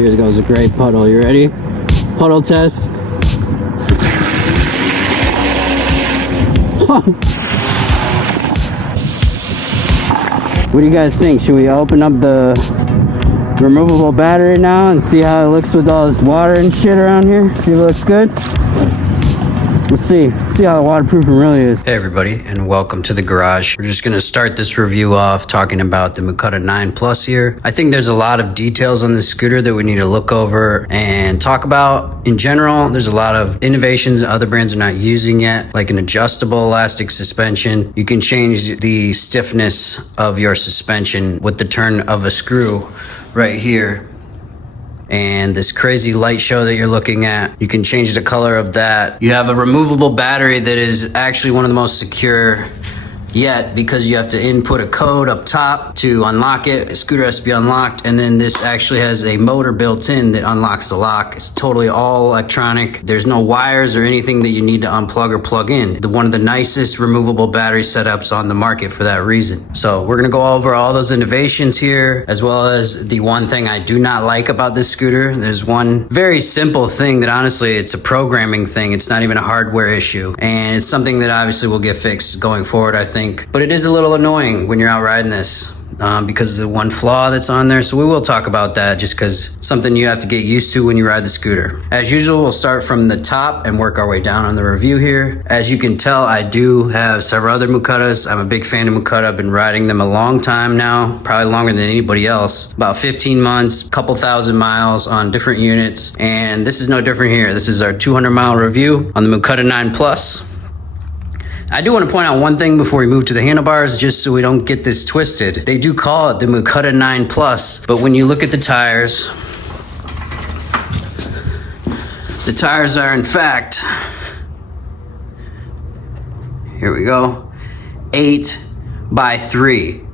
Here goes a great puddle. You ready? Puddle test. What do you guys think? Should we open up the removable battery now and see how it looks with all this water and shit around here? See if it looks good? Let's see how waterproofing really is. Hey everybody, and welcome to the garage. We're just gonna start this review off talking about the Mukuta 9 Plus here. I think there's a lot of details on this scooter that we need to look over and talk about. In general, there's a lot of innovations that other brands are not using yet, like an adjustable elastic suspension. You can change the stiffness of your suspension with the turn of a screw right here. And this crazy light show that you're looking at, you can change the color of that. You have a removable battery that is actually one of the most secure yet, because you have to input a code up top to unlock it. The scooter has to be unlocked, and then this actually has a motor built in that unlocks the lock. It's totally all electronic. There's no wires or anything that you need to unplug or plug in. One of the nicest removable battery setups on the market for that reason. So we're gonna go over all those innovations here, as well as the one thing I do not like about this scooter. There's one very simple thing that honestly, it's a programming thing. It's not even a hardware issue, and it's something that obviously will get fixed going forward, I think. But it is a little annoying when you're out riding this because of the one flaw that's on there. So we will talk about that, just because something you have to get used to when you ride the scooter. As usual, we'll start from the top and work our way down on the review here. As you can tell, I do have several other Mukutas. I'm a big fan of Mukuta. I've been riding them a long time now, probably longer than anybody else. About 15 months, couple thousand miles on different units. And this is no different here. This is our 200-mile review on the Mukuta 9 Plus. I do want to point out one thing before we move to the handlebars, just so we don't get this twisted. They do call it the Mukuta 9 Plus, but when you look at the tires are in fact, here we go, 8x3.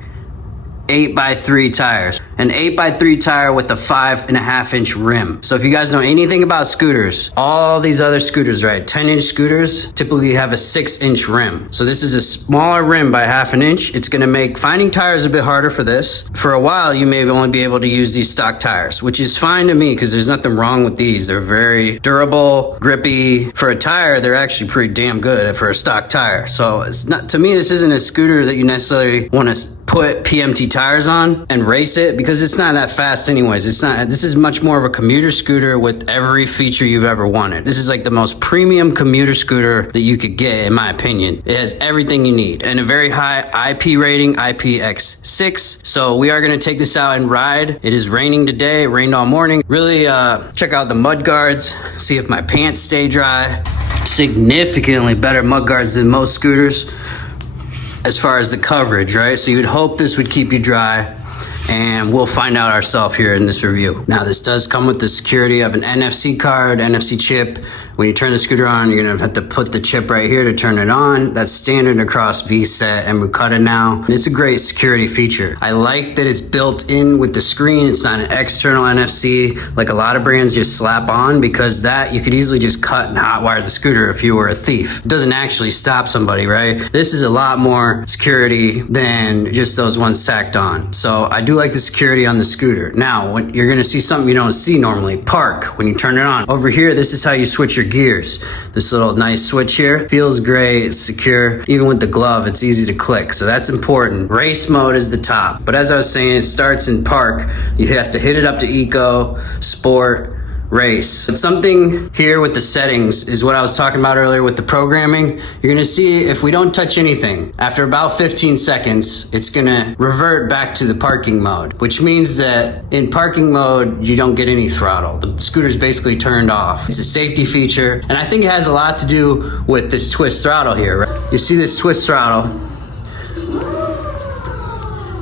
8x3 tires. An 8x3 tire with a 5.5-inch rim. So if you guys know anything about scooters, all these other scooters, right, 10-inch scooters typically have a 6-inch rim. So this is a smaller rim by 1/2 inch. It's gonna make finding tires a bit harder for this. For a while, you may only be able to use these stock tires, which is fine to me because there's nothing wrong with these. They're very durable, grippy. For a tire, they're actually pretty damn good for a stock tire. So it's not, to me, this isn't a scooter that you necessarily want to put PMT tires on and race it, because it's not that fast anyways. This is much more of a commuter scooter with every feature you've ever wanted. This is like the most premium commuter scooter that you could get, in my opinion. It has everything you need and a very high IP rating, IPX6. So we are gonna take this out and ride. It is raining today, it rained all morning. Really check out the mud guards, see if my pants stay dry. Significantly better mud guards than most scooters as far as the coverage, right? So you'd hope this would keep you dry, and we'll find out ourselves here in this review. Now, this does come with the security of an NFC card, NFC chip. When you turn the scooter on, you're gonna have to put the chip right here to turn it on. That's standard across VSET and Mukuta now. It's a great security feature. I like that it's built in with the screen. It's not an external NFC like a lot of brands just slap on, because that you could easily just cut and hotwire the scooter if you were a thief. It doesn't actually stop somebody, right? This is a lot more security than just those ones tacked on. So I do like the security on the scooter. Now, when you're gonna see something you don't see normally, park, when you turn it on. Over here, this is how you switch your gears. This little nice switch here feels great, it's secure. Even with the glove, it's easy to click, so that's important. Race mode is the top, but as I was saying, it starts in park. You have to hit it up to eco, sport, race. But something here with the settings is what I was talking about earlier with the programming. You're gonna see if we don't touch anything, after about 15 seconds, it's gonna revert back to the parking mode, which means that in parking mode, you don't get any throttle. The scooter's basically turned off. It's a safety feature, and I think it has a lot to do with this twist throttle here, right? You see this twist throttle?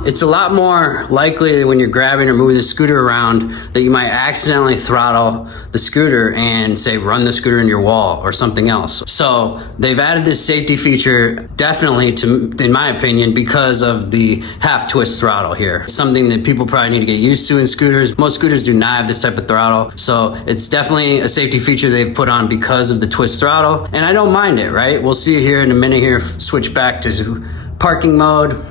It's a lot more likely that when you're grabbing or moving the scooter around that you might accidentally throttle the scooter and say run the scooter in your wall or something else. So they've added this safety feature definitely in my opinion, because of the half twist throttle here. Something that people probably need to get used to in scooters. Most scooters do not have this type of throttle. So it's definitely a safety feature they've put on because of the twist throttle. And I don't mind it, right? We'll see it here in a minute here, switch back to parking mode.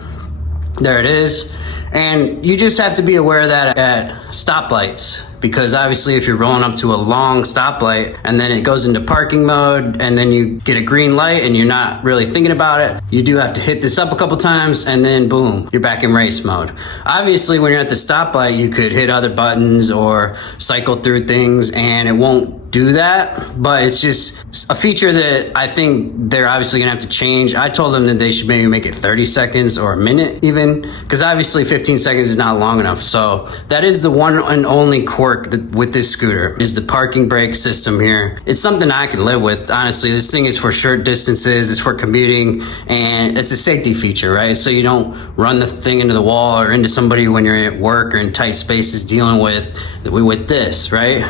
There it is. And you just have to be aware of that at stoplights, because obviously if you're rolling up to a long stoplight and then it goes into parking mode and then you get a green light and you're not really thinking about it, you do have to hit this up a couple times and then boom, you're back in race mode. Obviously when you're at the stoplight, you could hit other buttons or cycle through things and it won't do that, but it's just a feature that I think they're obviously gonna have to change. I told them that they should maybe make it 30 seconds or a minute even, because obviously 15 seconds is not long enough. So that is the one and only quirk with this scooter, is the parking brake system here. It's something I could live with, honestly. This thing is for short distances, it's for commuting, and it's a safety feature, right? So you don't run the thing into the wall or into somebody when you're at work or in tight spaces dealing with this, right?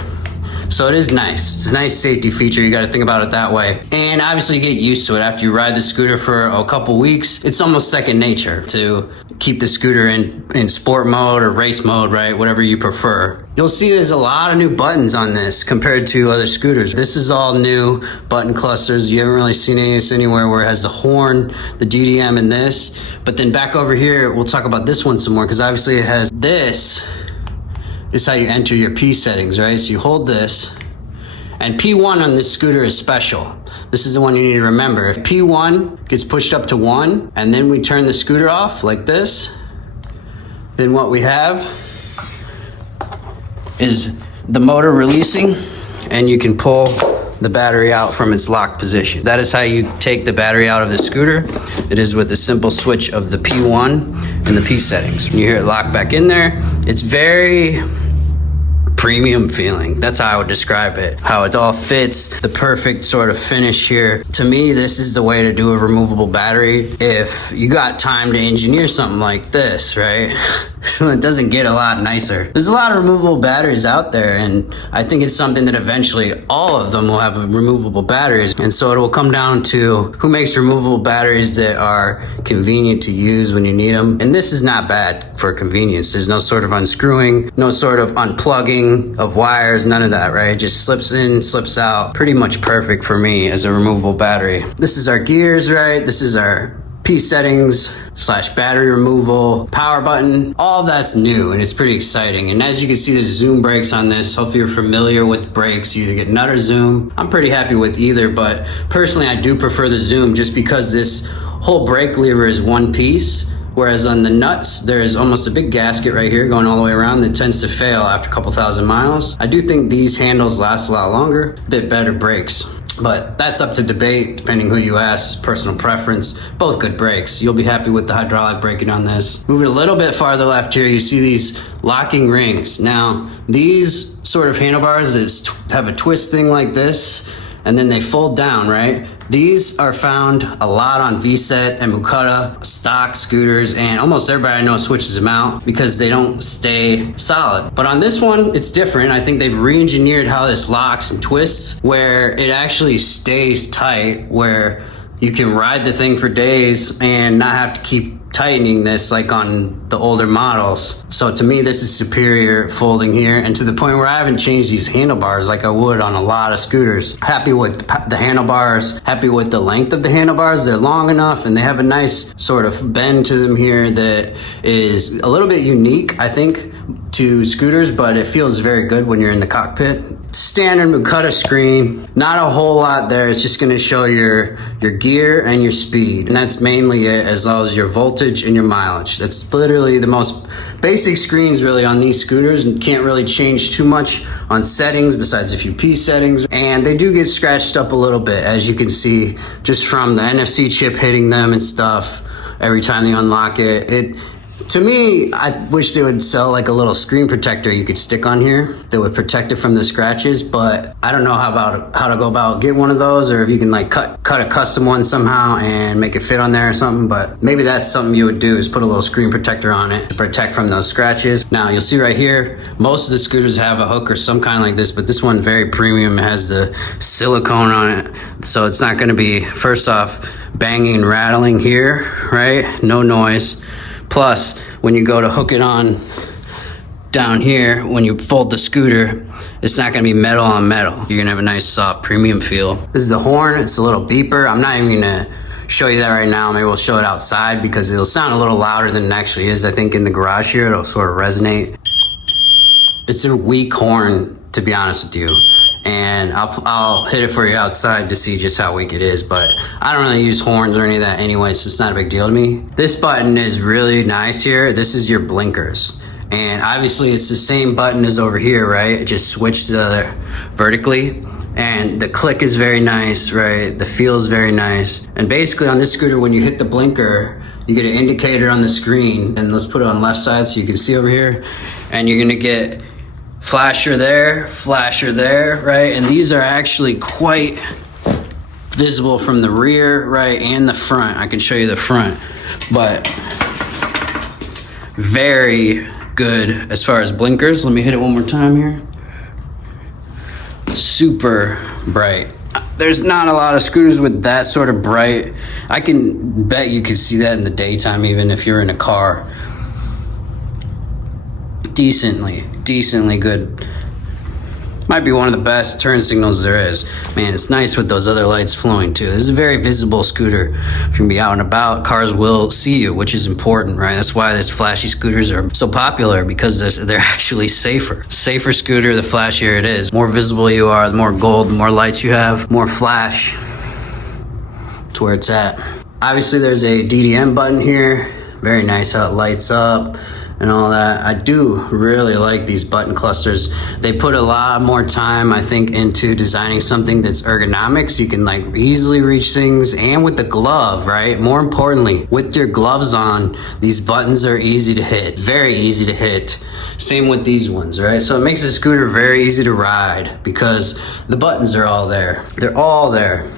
So it is nice. It's a nice safety feature. You got to think about it that way. And obviously you get used to it. After you ride the scooter for a couple weeks, it's almost second nature to keep the scooter in sport mode or race mode, right? Whatever you prefer. You'll see there's a lot of new buttons on this compared to other scooters. This is all new button clusters. You haven't really seen any of this anywhere, where it has the horn, the DDM, and this. But then back over here, we'll talk about this one some more, because obviously it has this. This is how you enter your P settings, right? So you hold this, and P1 on this scooter is special. This is the one you need to remember. If P1 gets pushed up to 1, and then we turn the scooter off like this, then what we have is the motor releasing, and you can pull the battery out from its locked position. That is how you take the battery out of the scooter. It is with the simple switch of the P1 and the P settings. When you hear it lock back in there, it's very premium feeling. That's how I would describe it. How it all fits, the perfect sort of finish here. To me, this is the way to do a removable battery if you got time to engineer something like this, right? So it doesn't get a lot nicer. There's a lot of removable batteries out there, and I think it's something that eventually all of them will have removable batteries. And so it will come down to who makes removable batteries that are convenient to use when you need them. And this is not bad for convenience. There's no sort of unscrewing, no sort of unplugging of wires, none of that, right? It just slips in, slips out. Pretty much perfect for me as a removable battery. This is our gears, right? This is our P settings / battery removal, power button, all that's new, and it's pretty exciting. And as you can see, there's zoom brakes on this. Hopefully you're familiar with brakes. You either get nut or zoom. I'm pretty happy with either, but personally I do prefer the zoom just because this whole brake lever is one piece. Whereas on the nuts, there's almost a big gasket right here going all the way around that tends to fail after a couple thousand miles. I do think these handles last a lot longer, a bit better brakes. But that's up to debate, depending who you ask, personal preference. Both good brakes. You'll be happy with the hydraulic braking on this. Moving a little bit farther left here, you see these locking rings. Now, these sort of handlebars have a twist thing like this, and then they fold down, right? These are found a lot on VSET and Mukuta stock scooters, and almost everybody I know switches them out because they don't stay solid. But on this one, it's different. I think they've re-engineered how this locks and twists, where it actually stays tight, where you can ride the thing for days and not have to keep tightening this like on the older models. So to me, this is superior folding here, and to the point where I haven't changed these handlebars like I would on a lot of scooters. Happy with the handlebars, happy with the length of the handlebars. They're long enough and they have a nice sort of bend to them here that is a little bit unique, I think, to scooters, but it feels very good when you're in the cockpit. Standard Mukuta screen, not a whole lot there. It's just gonna show your gear and your speed, and that's mainly it, as well as your voltage and your mileage. That's literally the most basic screens really on these scooters, and can't really change too much on settings besides a few P settings. And they do get scratched up a little bit, as you can see, just from the NFC chip hitting them and stuff every time they unlock it. To me, I wish they would sell like a little screen protector you could stick on here that would protect it from the scratches, but I don't know how to go about getting one of those, or if you can like cut a custom one somehow and make it fit on there or something. But maybe that's something you would do, is put a little screen protector on it to protect from those scratches. Now you'll see right here, most of the scooters have a hook or some kind like this, but this one, very premium, has the silicone on it, so it's not going to be, first off, banging and rattling here, right? No noise. Plus, when you go to hook it on down here, when you fold the scooter, it's not gonna be metal on metal. You're gonna have a nice soft premium feel. This is the horn, it's a little beeper. I'm not even gonna show you that right now. Maybe we'll show it outside because it'll sound a little louder than it actually is. I think in the garage here, it'll sort of resonate. It's a weak horn, to be honest with you. And I'll hit it for you outside to see just how weak it is, but I don't really use horns or any of that anyway, so it's not a big deal to me. This button is really nice here. This is your blinkers. And obviously it's the same button as over here, right? It just switched the other vertically. And the click is very nice, right? The feel is very nice. And basically on this scooter, when you hit the blinker, you get an indicator on the screen. And let's put it on left side so you can see over here. And you're gonna get flasher there, right? And these are actually quite visible from the rear, right? And the front. I can show you the front, but very good as far as blinkers. Let me hit it one more time here. Super bright. There's not a lot of scooters with that sort of bright. I can bet you could see that in the daytime, even if you're in a car. Decently good. Might be one of the best turn signals there is. Man, it's nice with those other lights flowing too. This is a very visible scooter. If you're gonna be out and about, cars will see you, which is important, right? That's why these flashy scooters are so popular, because they're actually safer. Safer scooter, the flashier it is. More visible you are, the more gold, the more lights you have, more flash. That's where it's at. Obviously there's a DDM button here. Very nice how it lights up and all that. I do really like these button clusters. They put a lot more time, I think, into designing something that's ergonomic, so you can like easily reach things. And with the glove, right? More importantly, with your gloves on, these buttons are easy to hit, very easy to hit. Same with these ones, right? So it makes the scooter very easy to ride because the buttons are all there. They're all there,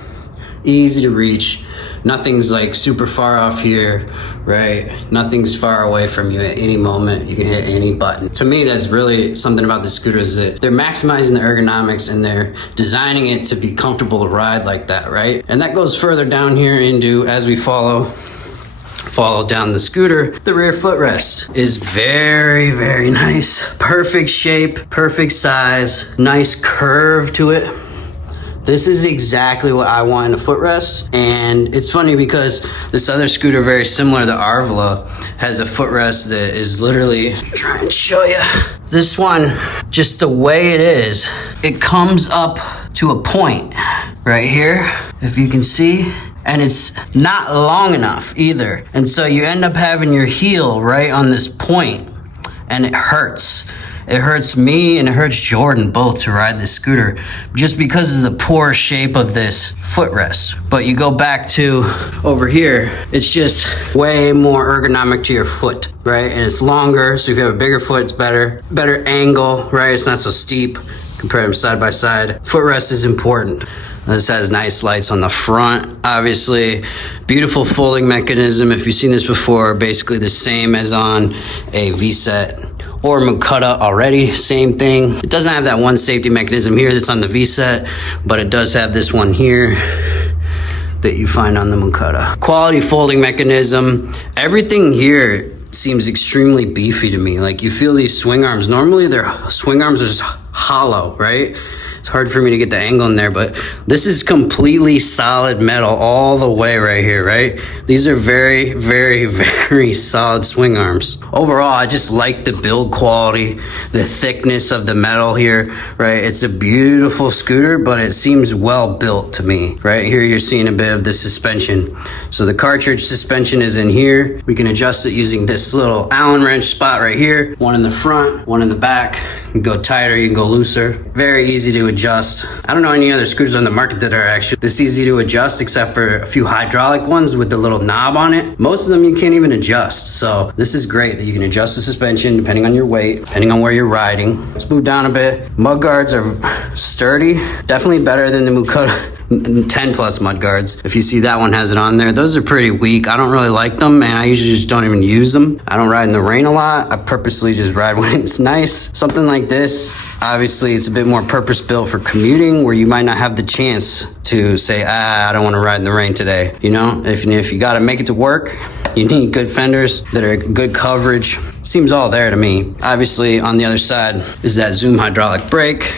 easy to reach. Nothing's like super far off here, right? Nothing's far away from you at any moment. You can hit any button. To me, that's really something about the scooter, is that they're maximizing the ergonomics and they're designing it to be comfortable to ride like that, right? And that goes further down here into, as we follow down the scooter, the rear footrest is very nice. Perfect shape, perfect size, nice curve to it. This is exactly what I want in a footrest. And it's funny because this other scooter, very similar, the Arvla, has a footrest that is literally, try and show you. This one, just the way it is, it comes up to a point right here, if you can see. And it's not long enough either. And so you end up having your heel right on this point, and it hurts. It hurts me and it hurts Jordan both to ride this scooter just because of the poor shape of this footrest. But you go back to over here, it's just way more ergonomic to your foot, right? And it's longer, so if you have a bigger foot, it's better angle, right? It's not so steep. Compare them side by side. Footrest is important. This has nice lights on the front, obviously. Beautiful folding mechanism. If you've seen this before, basically the same as on a V-set or Mukuta already, same thing. It doesn't have that one safety mechanism here that's on the V-set, but it does have this one here that you find on the Mukuta. Quality folding mechanism. Everything here seems extremely beefy to me. Like, you feel these swing arms. Normally their swing arms are just hollow, right? It's hard for me to get the angle in there, but this is completely solid metal all the way right here, right? These are very solid swing arms. Overall, I just like the build quality, the thickness of the metal here, right? It's a beautiful scooter, but it seems well built to me. Right here, you're seeing a bit of the suspension. So the cartridge suspension is in here. We can adjust it using this little Allen wrench spot right here. One in the front, one in the back. You can go tighter, you can go looser. Very easy to adjust. I don't know any other scooters on the market that are actually this easy to adjust, except for a few hydraulic ones with the little knob on it. Most of them you can't even adjust. So this is great that you can adjust the suspension depending on your weight, depending on where you're riding. Let's move down a bit. Mud guards are sturdy. Definitely better than the Mukuta 10 plus mud guards. If you see that one has it on there, those are pretty weak. I don't really like them, and I usually just don't even use them. I don't ride in the rain a lot. I purposely just ride when it's nice. Something like this, obviously it's a bit more purpose built for commuting, where you might not have the chance to say, I don't want to ride in the rain today. You know, if you got to make it to work, you need good fenders that are good coverage. Seems all there to me. Obviously on the other side is that Zoom hydraulic brake.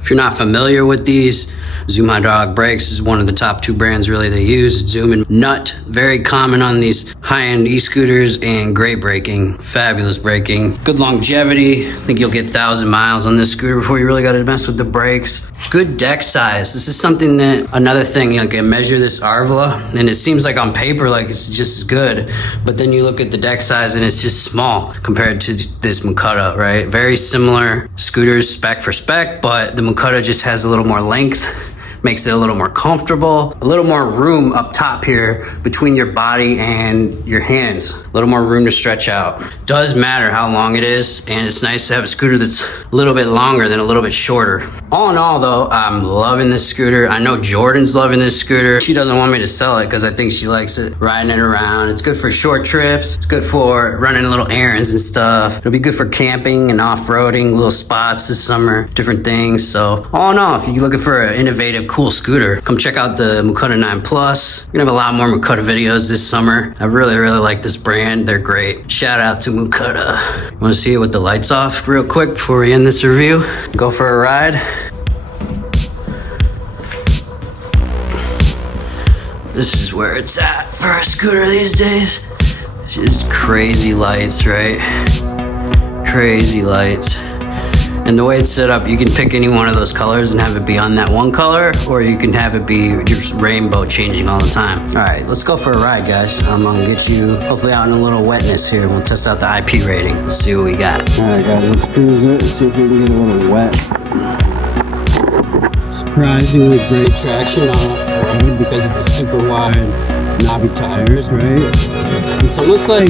If you're not familiar with these, Zoom hydraulic brakes is one of the top 2 brands really they use. Zoom and Nut, very common on these high-end e-scooters, and great braking, fabulous braking. Good longevity. I think you'll get 1,000 miles on this scooter before you really got to mess with the brakes. Good deck size. This is something that, another thing, like I measure this Arvla, and it seems like on paper like it's just as good, but then you look at the deck size and it's just small compared to this Mukuta, right? Very similar scooters spec for spec, but the Mukuta just has a little more length, makes it a little more comfortable, a little more room up top here between your body and your hands, a little more room to stretch out. Does matter how long it is, and it's nice to have a scooter that's a little bit longer than a little bit shorter. All in all though, I'm loving this scooter. I know Jordan's loving this scooter. She doesn't want me to sell it because I think she likes it, riding it around. It's good for short trips. It's good for running little errands and stuff. It'll be good for camping and off-roading, little spots this summer, different things. So all in all, if you're looking for an innovative, cool scooter, come check out the Mukuta 9 Plus. We're gonna have a lot more Mukuta videos this summer. I really like this brand. They're great. Shout out to Mukuta. Want to see it with the lights off real quick before we end this review? Go for a ride. This is where it's at for a scooter these days. Just crazy lights, right? Crazy lights. And the way it's set up, you can pick any one of those colors and have it be on that one color, or you can have it be just rainbow changing all the time. All right, let's go for a ride, guys. I'm gonna get you hopefully out in a little wetness here. We'll test out the IP rating. Let's see what we got. All right, guys, let's cruise it. See if we can get a little wet. Surprisingly great traction off-road because of the super wide knobby tires, right? It's almost like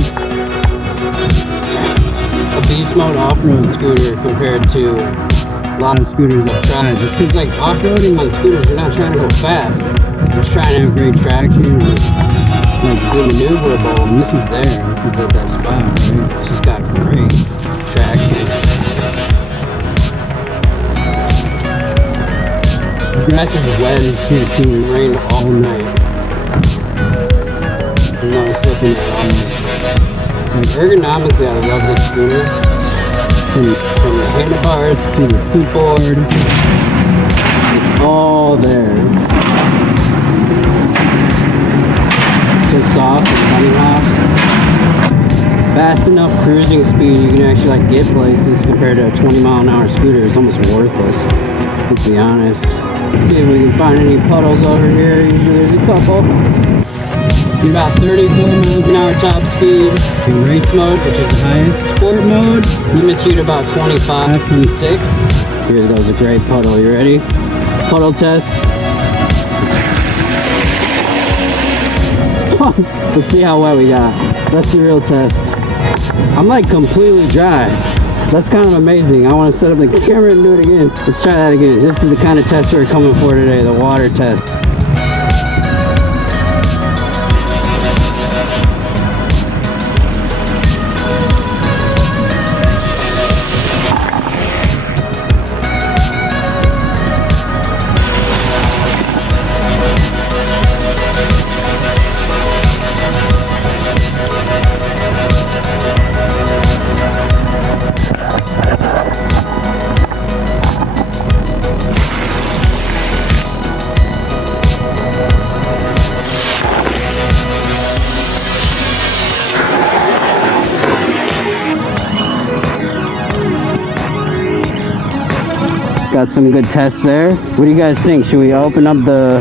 a beast mode off-road scooter compared to a lot of scooters I've tried. Just because like off-roading on scooters, you're not trying to go fast. You're just trying to have great traction and like be maneuverable. And this is there. This is at that spot, right? It's just got great traction. The grass is wet as shit too. It rained all night. I'm not slipping at all. Like ergonomically, I love this scooter. From the handlebars to the poop board, it's all there. So soft and running off. Fast enough cruising speed, you can actually like get places compared to a 20-mile-an-hour scooter. It's almost worthless, let's be honest. Let's see if we can find any puddles over here. Usually there's a couple. Get about 34 miles an hour top speed in race mode, which is the highest. Sport mode limits you to about 25, 26. Here goes a great puddle. You ready? Puddle test. Let's see how wet we got. That's the real test. I'm like completely dry. That's kind of amazing. I want to set up the camera and do it again. Let's try that again. This is the kind of test we're coming for today, the water test. Got some good tests there. What do you guys think? Should we open up the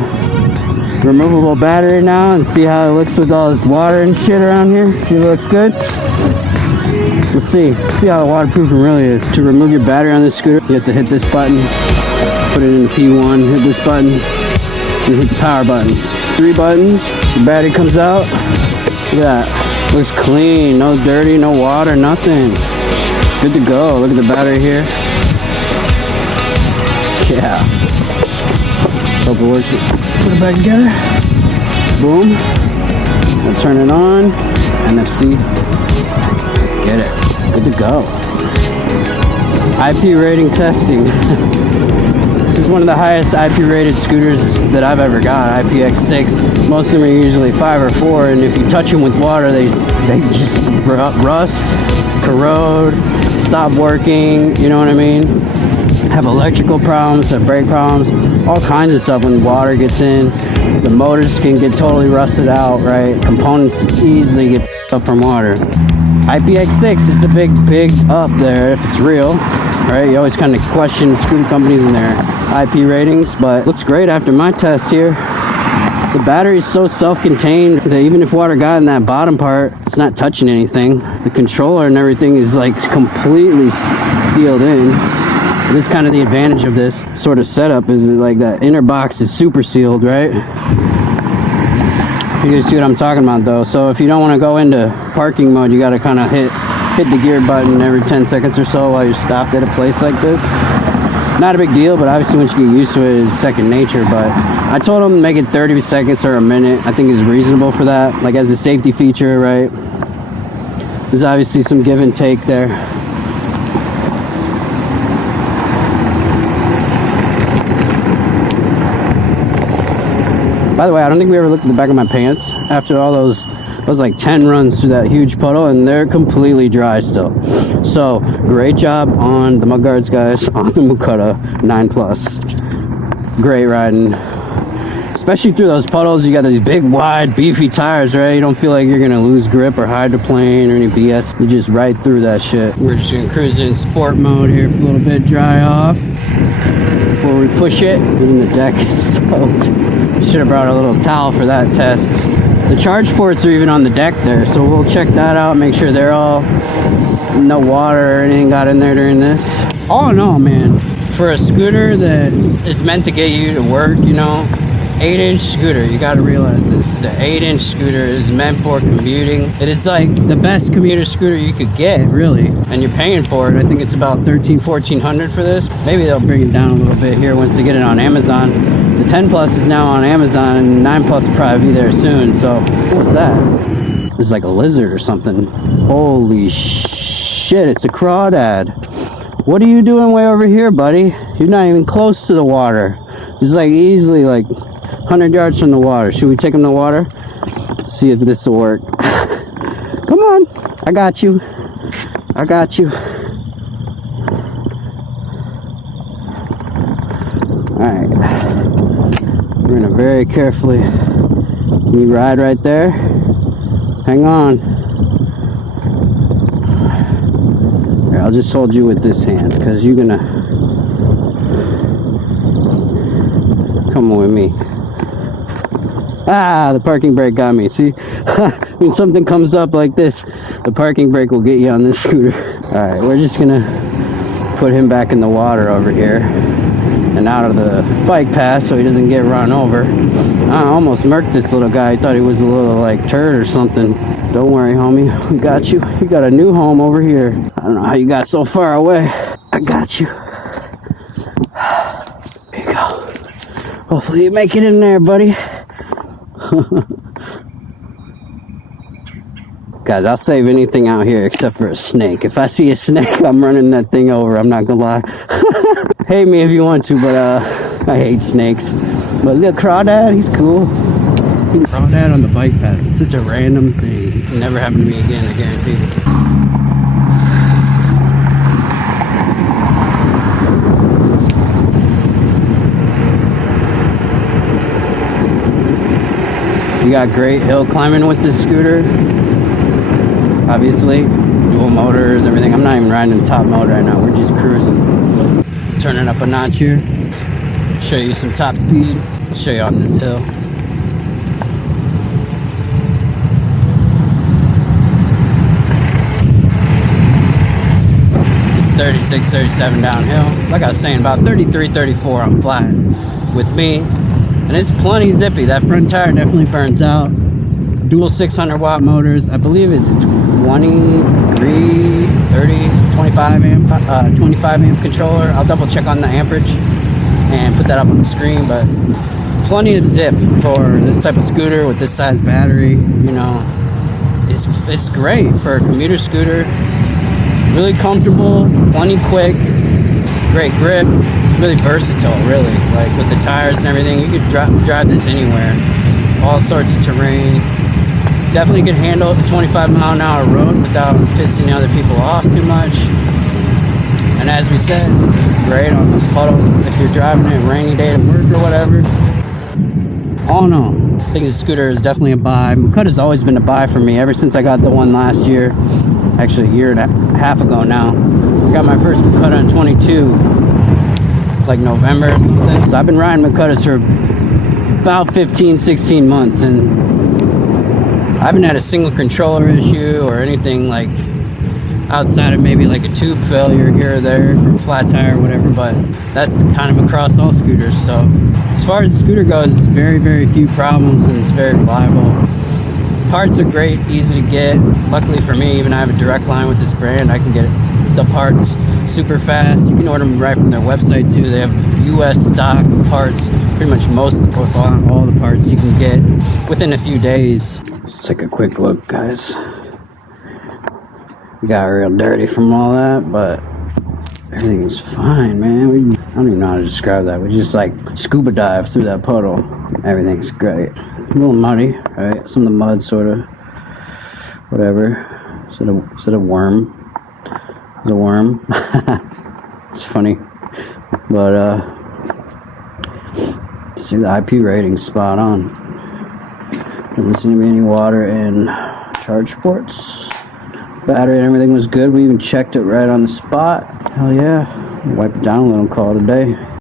removable battery now and see how it looks with all this water and shit around here? See if it looks good? Let's see. See how waterproofing really is. To remove your battery on this scooter, you have to hit this button, put it in P1, hit this button, and hit the power button. 3 buttons, the battery comes out. Look at that. Looks clean, no dirty, no water, nothing. Good to go. Look at the battery here. Yeah. Hope it works. Put it back together. Boom. We'll turn it on. And let's see. Let's get it. Good to go. IP rating testing. This is one of the highest IP rated scooters that I've ever got. IPX6. Most of them are usually 5 or 4, and if you touch them with water, they just rust, corrode, stop working. You know what I mean? have electrical problems, have brake problems, all kinds of stuff when water gets in. The motors can get totally rusted out, right? Components easily get up from water. IPX6 is a big up there if it's real, right? You always kind of question scooter companies and their IP ratings, but looks great after my test here. The battery is so self-contained that even if water got in that bottom part, it's not touching anything. The controller and everything is like completely sealed in. This is kind of the advantage of this sort of setup, is like that inner box is super sealed, right? You can see what I'm talking about though. So if you don't want to go into parking mode, you got to kind of hit the gear button every 10 seconds or so while you're stopped at a place like this. Not a big deal, but obviously once you get used to it, it's second nature. But I told them to make it 30 seconds or a minute. I think is reasonable for that, like as a safety feature, right? There's obviously some give and take there. By the way, I don't think we ever looked at the back of my pants after all those like 10 runs through that huge puddle, and they're completely dry still. So great job on the mudguards, guys, on the Mukuta 9+. Great riding, especially through those puddles. You got these big, wide, beefy tires, right? You don't feel like you're gonna lose grip or hydroplane or any BS. You just ride through that shit. We're just gonna cruise in sport mode here for a little bit, dry off before we push it. Even the deck is soaked. Should have brought a little towel for that test. The charge ports are even on the deck there, so we'll check that out, make sure they're all, no water or anything got in there during this. All in all, man, for a scooter that is meant to get you to work, you know, 8-inch scooter, you gotta realize this is an 8-inch scooter. It is meant for commuting. It is like the best commuter scooter you could get, really, and you're paying for it. I think it's about $1,300-1,400 for this. Maybe they'll bring it down a little bit here once they get it on Amazon. The 10+ is now on Amazon, and 9+ will probably be there soon. So what's that? This is like a lizard or something. Holy shit, it's a crawdad. What are you doing way over here, buddy? You're not even close to the water. It's like easily like 100 yards from the water. Should we take him to the water? See if this will work. Come on, I got you. I got you. Alright. We're gonna very carefully, you ride right there. Hang on. Here, I'll just hold you with this hand because you're gonna come with me. Ah, the parking brake got me. See, when something comes up like this, the parking brake will get you on this scooter. All right, we're just gonna put him back in the water over here and out of the bike path so he doesn't get run over. I almost murked this little guy. I thought he was a little like turd or something. Don't worry, homie, we got you. You got a new home over here. I don't know how you got so far away. I got you. There you go. Hopefully you make it in there, buddy. Guys, I'll save anything out here except for a snake. If I see a snake, I'm running that thing over. I'm not gonna lie. Hate me if you want to, but I hate snakes. But look, crawdad, he's cool. Crawdad on the bike path. It's such a random thing. It'll never happen to me again, I guarantee you. You got great hill climbing with this scooter. Obviously, dual motors, everything. I'm not even riding top mode right now. We're just cruising. Turning up a notch here. Show you some top speed. I'll show you on this hill. It's 36, 37 downhill. Like I was saying, about 33, 34 on flat with me. And it's plenty zippy. That front tire definitely burns out. Dual 600 watt motors. I believe it's 23, 30, 25 amp controller. I'll double check on the amperage and put that up on the screen, but plenty of zip for this type of scooter with this size battery. You know, it's great for a commuter scooter. Really comfortable, plenty quick, great grip, really versatile, really. Like with the tires and everything, you could drive this anywhere, all sorts of terrain. Definitely could handle the 25-mile-an-hour road without pissing other people off too much. And as we said, great on those puddles if you're driving it rainy day to work or whatever. All in all, I think this scooter is definitely a buy. Mukuta's always been a buy for me ever since I got the one last year. Actually, a year and a half ago now. I got my first Mukuta in 22, like November or something. So I've been riding Mukutas for about 15, 16 months, and I haven't had a single controller issue or anything like outside of maybe like a tube failure here or there from flat tire or whatever, but that's kind of across all scooters. So as far as the scooter goes, it's very, very few problems and it's very reliable. Parts are great, easy to get. Luckily for me, even I have a direct line with this brand. I can get the parts super fast. You can order them right from their website too. They have US stock parts, pretty much most of all the parts you can get within a few days. Let's take a quick look, guys. We got real dirty from all that, but everything's fine, man. I don't even know how to describe that. We just like scuba dive through that puddle. Everything's great. A little muddy, right? Some of the mud sort of, whatever. Is it a worm? It's a worm. It's funny. But, see, the IP rating's spot on. Doesn't seem to be any water in charge ports. Battery and everything was good. We even checked it right on the spot. Hell yeah. Wipe it down a little, call it a day.